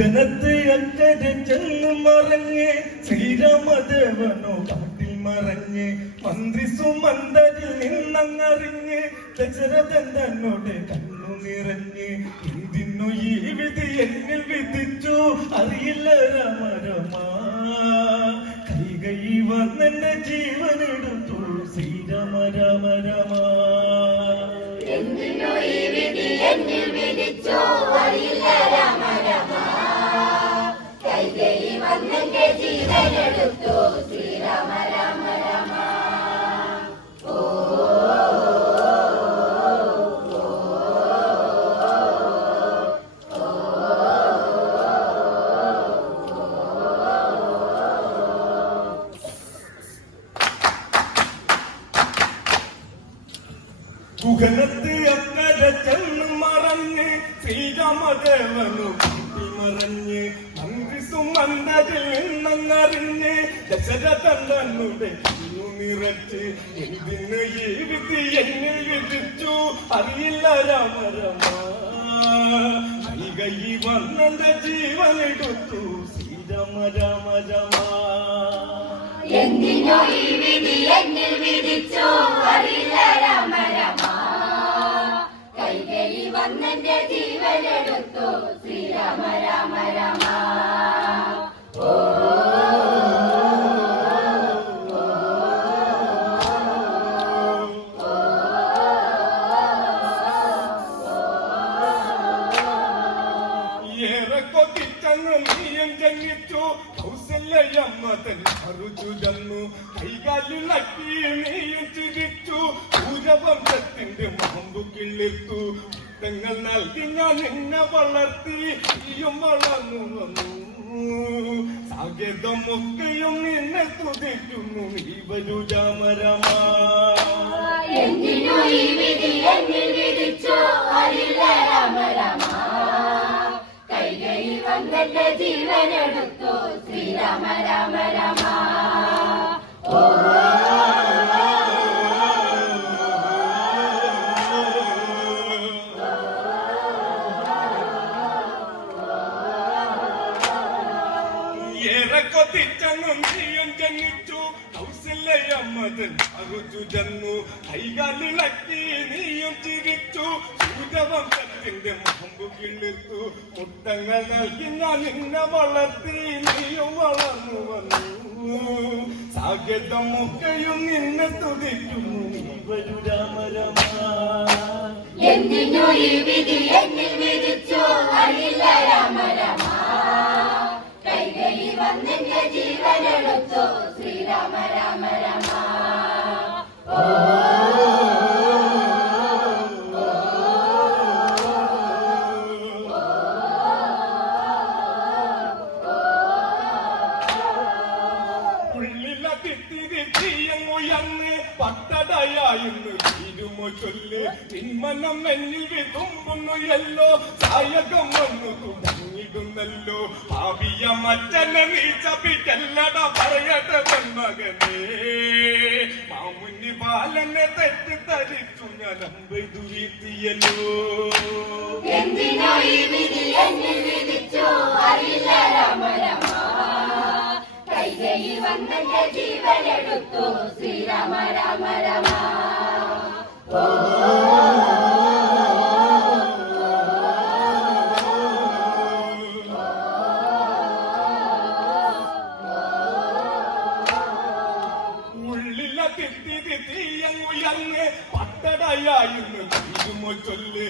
ഗുഹനത്ത് അക്കരെ ചെന്ന് മറഞ്ഞ് ശ്രീരാമദേവനോ കാട്ടിൽ മറഞ്ഞ് മന്ത്രി സുമന്തരിൽ നിന്നങ്ങറിഞ്ഞ് ദശരഥൻ തന്നോട് കണ്ണു നിറഞ്ഞ് എന്തിനു ഈ വിധി എന്നിൽ വിധിച്ചു? അറിയില്ല രാമരമ. കൈകൈ വന്നെന്റെ ജീവനെടുത്തു. ശ്രീരാമ രാമ രാമ. എന്തിനു ഈ വിധി എന്നിൽ വിധിച്ചു? അറിയില്ല രാമ രാമ. വന്നെന്റെ ജീവനെടുത്തു തന്നുടെ കണ്ണു നിറച്ച് എന്തിന് വിധി എന്നിൽ വിധിച്ചു അറിയില്ല രാമരമ കൈ വന്നെന്റെ ജീവനെടുത്തു. ശ്രീരമ രാമ രാമ എന്തിനു ഈ വിധി എന്നിൽ വിധിച്ചു. അറിയില്ല രാമ രാമ ജീവനെടുത്തു. കിളിർത്തു തങ്ങൾ നൽകി ഞാൻ നിന്നെ വളർത്തി. നീയും വളർന്നു വന്നു. സാഗതമൊക്കെയും നിന്നെ തുതിക്കുന്നു നീ ഈ വിധി വിധിച്ചോ? ജീവനെടുത്തു. ശ്രീരാമ രാമ രാമ. ഏറെ കൗസല്യമ്മതൻ അറുചു ജന്നു കൈകാലിളക്കി നീയും ചിരിച്ചു. സൂര്യവംശത്തിന്റെ മുമ്പ് കിളിർത്തു. മുട്ടങ്ങൾ നൽകി ഞാൻ നിന്നെ വളർത്തി. നീയും വളർന്നു വന്നു. സാഗതമൊക്കെയും നിന്നെ തുതിക്കുന്നു നീ വരൂ രാമരമ. എന്നിൽ വിധിച്ചു? അറിയില്ല പട്ടടയായിന്ന് തീരുമോ ചൊല്ല് പിന്മനം എന്നിൽ വിതുമ്പുന്നു എല്ലോ. സായകം വന്നു തുടങ്ങിടുന്നല്ലോ. ഭാവിയ മറ്റെന്നെ നീ ചപിക്കല്ലട പറയട്ടെ മകനേ മാമുന്നി ബാലനെ തെറ്റിദ്ധരിച്ചു ഞാൻ അമ്പെയ്തു വീഴ്ത്തിയല്ലോ എന്തിനു വിധി? എന്നിൽ വന്നെന്റെ ജീവനെടുത്തു. ശ്രീരാമ രാമ രാമ. പട്ടടയായിന്ന് തീരുമോ ചൊല്ല്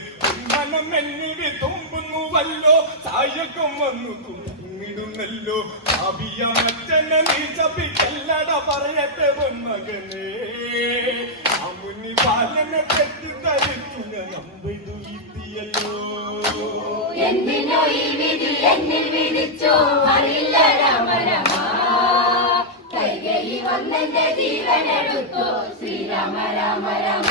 മനം എന്നിൽ തുമ്പുന്നുവല്ലോ സായകം വന്നു തുങ്ങിടുന്നല്ലോ ഭാവിയ മറ്റനെ നീ ചപിക്കല്ലട പറയട്ടെ മകനെ അമുനി പാലനെ തെറ്റിദ്ധരിച്ചു ഞാൻ അമ്പെയ്തു വീഴ്ത്തിയല്ലോ എന്തിനു ഈ വിധി എന്നിൽ വിധിച്ചോ? അറിയില്ല രാമ രാമ കൈകൈ വന്നെന്റെ ജീവനെടുത്തോ? ശ്രീരാമ രാമ രാമ.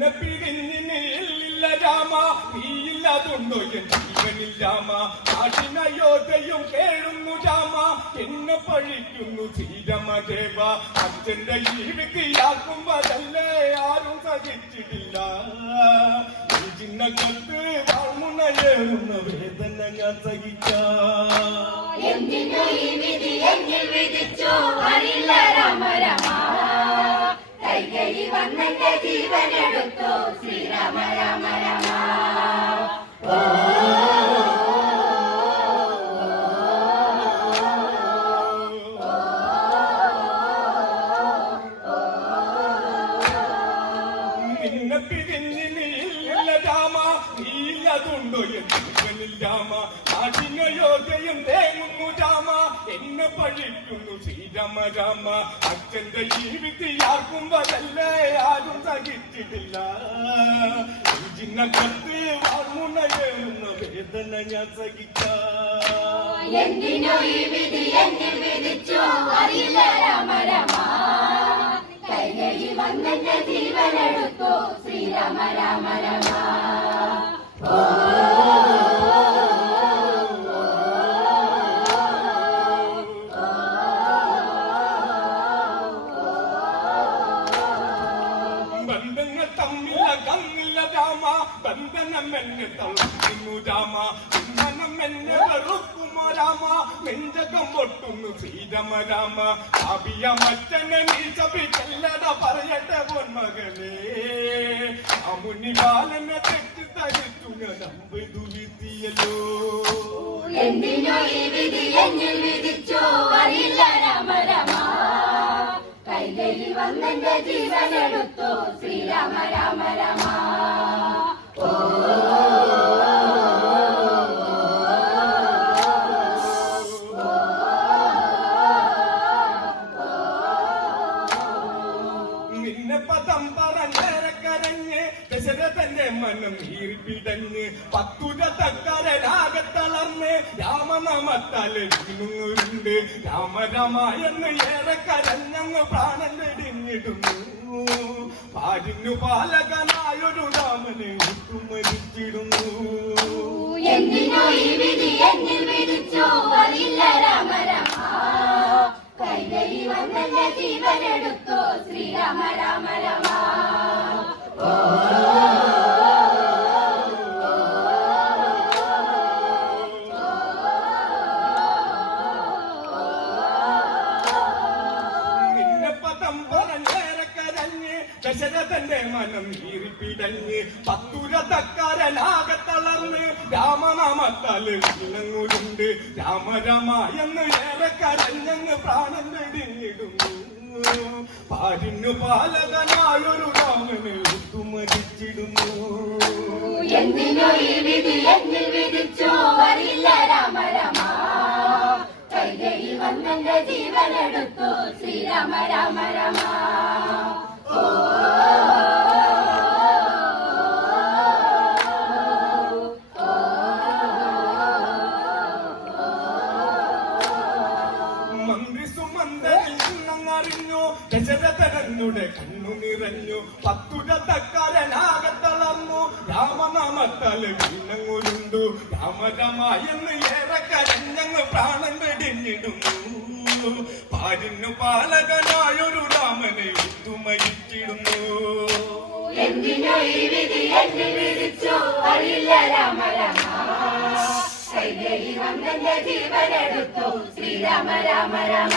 നിന്നെ പിരിഞ്ഞില്ല രാമ. നീയില്ലാതുണ്ടോ എൻ ജീവനിൽ രാമ. കാട്ടിനയോധയും കേഴുന്നു രാമ. എന്നെ പഴിക്കുന്നു ശ്രീരമദേവ അച്ഛന്റെ ഈ വ്യക്തിയാക്കുമ്പതല്ലേ ആരും സഹിച്ചിട്ടില്ല. വാൾമുനയേറുന്ന വേദന ഞാൻ സഹിക്കാം എന്തിനു ഈ വിധി എന്നിൽ വിധിച്ചോ? അറിയില്ല രാമ രാമ. കൈകഴി വന്നെന്റെ ജീവനെടുത്തു. ശ്രീരാമ രാമ രാമ. നിന്നെ പിരിഞ്ഞ് നീയില്ല രാമ നീയില്ലതുണ്ടോ എന്നിൽ രാമ. നാട്ടിന് യോഗ്യയും തേങ്ങുന്നു രാമ. എന്നെ പഴിക്കുന്നു ശ്രീരാമ രാമ. അച്ഛന്റെ ജീവിതയാക്കുമ്പതല്ലേ ആരും സഹിച്ചിട്ടില്ല. ചിന്നകത്ത് വാൾമുനയേറുന്ന വേദന ഞാൻ സഹിക്കാം. എന്തിനോ ഈ വിധി എന്നിൽ വിധിച്ചോ? അറിയില്ല രാമ. വന്നെന്റെ ജീവനെടുത്തു. ശ്രീരാമ രാമ രാമ. ബന്ധങ്ങൾ തമ്മില കന്നില്ല രാമ. ബന്ധനം എന്നെ തള്ളുന്നു രാമ. ബന്ധനം എന്നെ വെറുക്കുമോ രാമ. നെഞ്ചകം പൊട്ടുന്നു ശ്രീരമ രാമ. അഭിയ മറ്റനെ നീ ശപിക്കല്ലട പറയട്ടെ പൊന്മകളെ ആ മുനികാലനെ തെറ്റി തരിച്ചു ഞാൻ അമ്പതു വിധിയല്ലോ ഈ കൈകഴി വന്നെന്റെ ജീവനെടുത്തു. ശ്രീരാമ രാമ രാമ. കരഞ്ഞ് ദശരഥന്റെ മനം ഈർപ്പിടഞ്ഞ് പത്തുര തക്കരനാകത്തളർന്ന് രാമനാമത്താൽ വീണുണ്ട് രാമരമായെന്ന് ഏറെ കരഞ്ഞങ്ങ് പ്രാണൻ വെടിഞ്ഞിടുന്നു പാരിനു പാലകനായൊരു രാമനെ മരിച്ചിടുന്നു. ജീവനെടുത്തു? ശ്രീരാമ രാമ രാമ. മനം കീറിപ്പിടഞ്ഞ് പത്തുര തക്കാരനാകെ തളർന്ന് രാമനാമത്താൽ വിളങ്ങുരുണ്ട് രാമ രാമ എന്ന് ഏറെ കരഞ്ഞങ്ങ് പ്രാണൻ വെടിഞ്ഞിടുന്നു പാരിനു പാലകനായൊരു രാമനെ ഒത്തുമരിച്ചിടുന്നു ജീവനെടുത്തു ശ്രീരാമ രാമ രാമ. നിറഞ്ഞു പത്തുര തക്കാരനാകെ തളർന്നു രാമനാമത്താൽ വീണങ്ങുരുണ്ടു രാമ രാമ എന്ന് ഏറെ കരഞ്ഞങ്ങ് പ്രാണം വെടിഞ്ഞിടുന്നു. പാരിനു പാലകനായൊരു രാമനെ വിട്ടുമരിച്ചിടുന്നു. എന്തിനോ ഈ വിധി എന്നെ വിളിച്ചോ? അറിയില്ല രാമ രാമ വന്നെന്റെ ജീവനെടുത്തു. ശ്രീരാമ രാമ രാമ.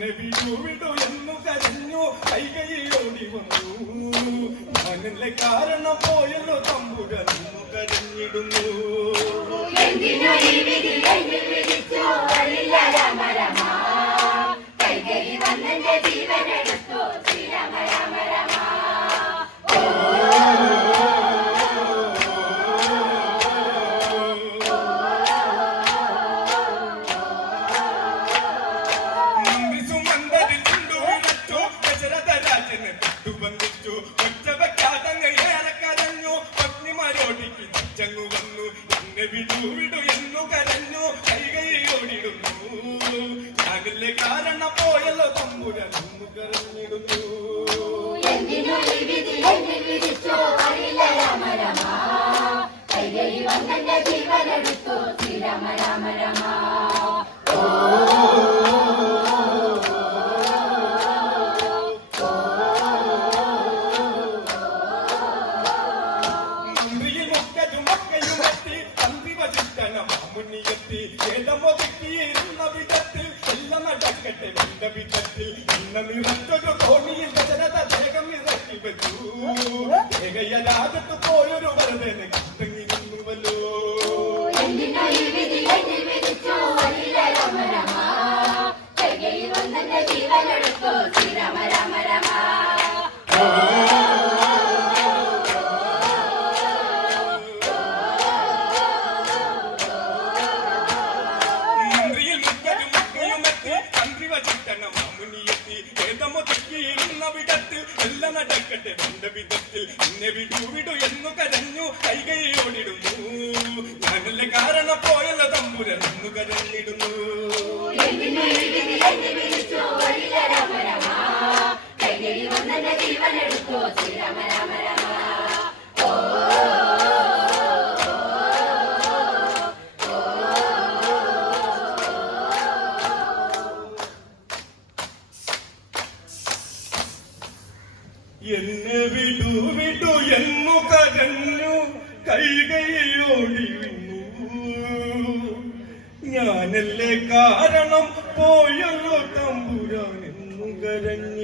എന്നെ വിടു എന്നു കരഞ്ഞു. കൈകൈയോടി വന്നു. മനല്ലേ കാരണം പോയല്ലോ തമ്പുരന്നു ഞാനില്ലേ കാരണം പോയല്ലോ തമ്പുരാൻ. കരഞ്ഞിടുന്നു ജീവനെടുത്തു ശ്രീരാമ രാമ രാമ கலிருத்த വേണ്ട വിധത്തിൽ എന്നെ വിടു വിടു എന്നു കരഞ്ഞു കൈകൈയോടിടുന്നു ഞാനല്ല കാരണം പോയല്ല തമ്പുരൻ എന്നു കരഞ്ഞിടുന്നു. ഓ ജീവനെടുത്തു ശ്രീരാമ രാമ രാമ എന്നെ വിടു വിടു എന്നു കരഞ്ഞു കൈകൈയോടിടുന്നു ഞാനല്ലേ കാരണം പോയല്ലോ തമ്പുരാൻ എന്നു കരഞ്ഞിടുന്നു